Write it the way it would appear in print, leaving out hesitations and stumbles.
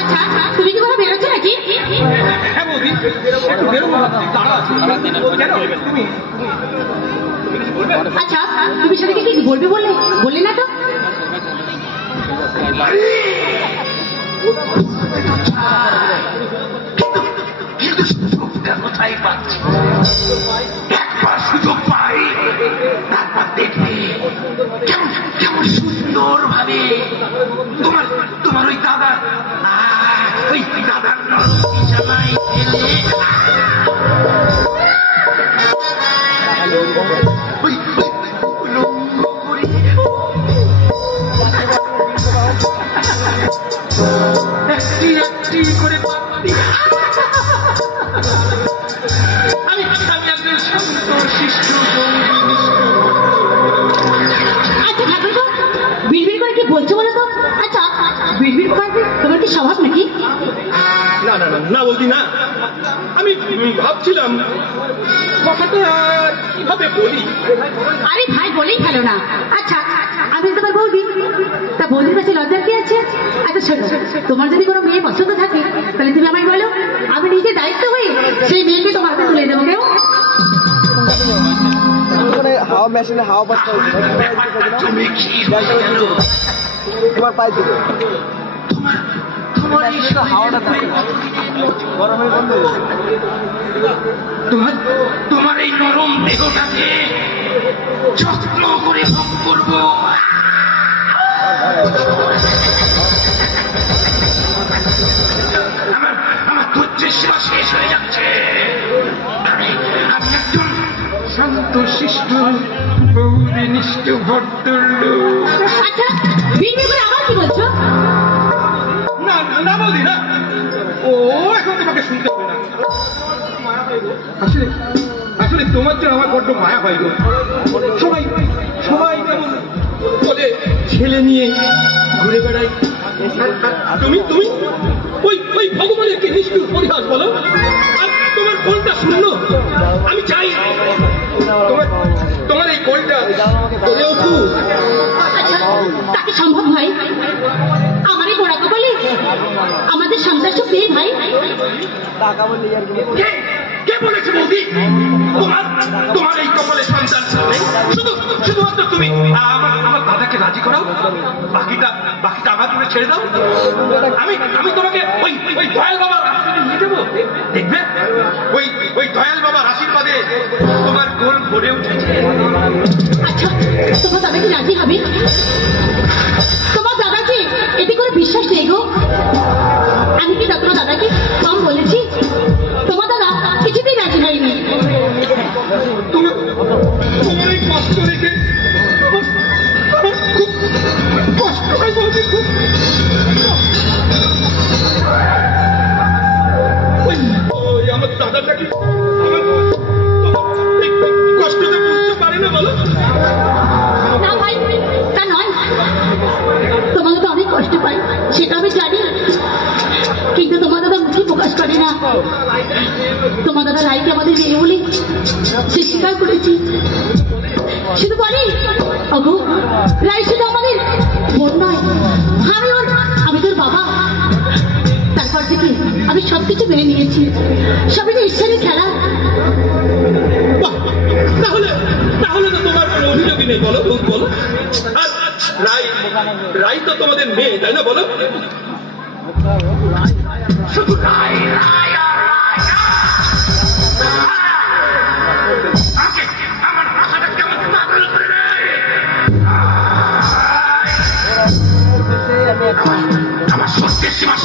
আচ্ছা তুমি কি কোথাও বেরোচ্ছ নাকি? আচ্ছা তুমি সেটাকে কি বলবে বললে না তো? কোথায় পাচ্ছি একবার সুযোগ পাই তারপর দেখবে কেমন সুন্দর ভাবে তোমার ওই দাদার বিছানায় একটি করে আমি একজন শান্ত শিষ্ট আচ্ছা ঠাকুর বিড়বিড় করে কি বলছো বলো তো? আচ্ছা বিড়বিড় করবে তোমার কি স্বভাব নাকি? না না না বলছি না, আমি ভাবছিলাম কথাটা কিভাবে বলি। আরে ভাই বলেই ভালো না। আচ্ছা আমি তোমার বৌদি, তা বৌদির কাছে লজ্জার কি আছে? আচ্ছা শোনো, তোমার যদি কোনো মেয়ে পছন্দ থাকে তাহলে তুমি আমায় বলো, আমি নিজে দায়িত্ব হয়ে সেই মেয়েকে তোমার হাতে তুলে দেবো। কেউ হাওয়া মেশিনে হাওয়া পাস তোমার পাই দিল হাওয়াটা গরম হয়ে বন্ধ তোমার এই নরম দেহটাকে যত্ন করে ভোগ করবো। আমার ধৈর্যের সীমা শেষ হয়ে যাচ্ছে। আমি একজন শান্ত শিষ্ট বৌদিনিষ্ঠ ভদ্রলোক। আচ্ছা বিড়বিড় করে আবার কি বলছো? না না বৌদি না, ও এখন তোমাকে শুনতে হবে না। আসলে তোমার জন্য আমার বড্ড মায়া হয় গো। সবাই কেমন বলে ছেলে নিয়ে ঘুরে বেড়াই, তুমি ওই ভগবানের কি নিষ্ঠুর পরিহাস বলো। আর তোমার কোলটা শূন্য, আমি চাই তোমার এই কোলটা গড়ে উঠুক। আচ্ছা তাকে সম্ভব ভাই? আমার এই গোড়া কপালে আমাদের সন্তান সুখ নেই ভাই? কে বলেছে বৌদি তোমার এই কপালে সন্তান নেই? শুধুমাত্র তুমি আমার দাদাকে রাজি করাও, বাকিটা আমার জন্য ছেড়ে দাও। আমি তোমাকে ওই দয়াল বাবার আশীর্বাদে নিয়ে যাবো। দেখবে ওই দয়াল বাবার আশীর্বাদে তোমার গোল ভরে উঠেছে। আচ্ছা তোমার দাদা কি রাজি হবে? তোমার দাদাকে এতে করে বিশ্বাস নেই গো। আমি কি তোমার দাদাকে কম বলেছি? তোমার দাদা কিছুতেই রাজি হয়নি। তোমার এই কষ্ট রেখে খুব কষ্ট হয় বলছি। ওই আমার দাদাটাকে কষ্টটা বুঝতে পারে না বলো? না ভাই তা নয়, তোমাকে তো অনেক কষ্ট পাই সেটা আমি জানি, কিন্তু তোমার দাদা মুখে প্রকাশ করে না। তোমার দাদা রাইকে আমাদের মেয়ে বলে সে স্বীকার করেছি, শুধু বলে অগো রাই শুধু আমাদের বোন নয়, আমি তোর বাবা। তারপর থেকে আমি সবকিছু মেনে নিয়েছি, সবই তো ঈশ্বরের খেলা। তাহলে তো তোমার কোনো অভিযোগই নেই বলো, বলো। আর রাই তো তোমাদের মেয়ে তাই না বলো? শুধু রাই রাই আর রাই। আমার মাথাটা কেমন পাগল করে আমার সত্যের সীমা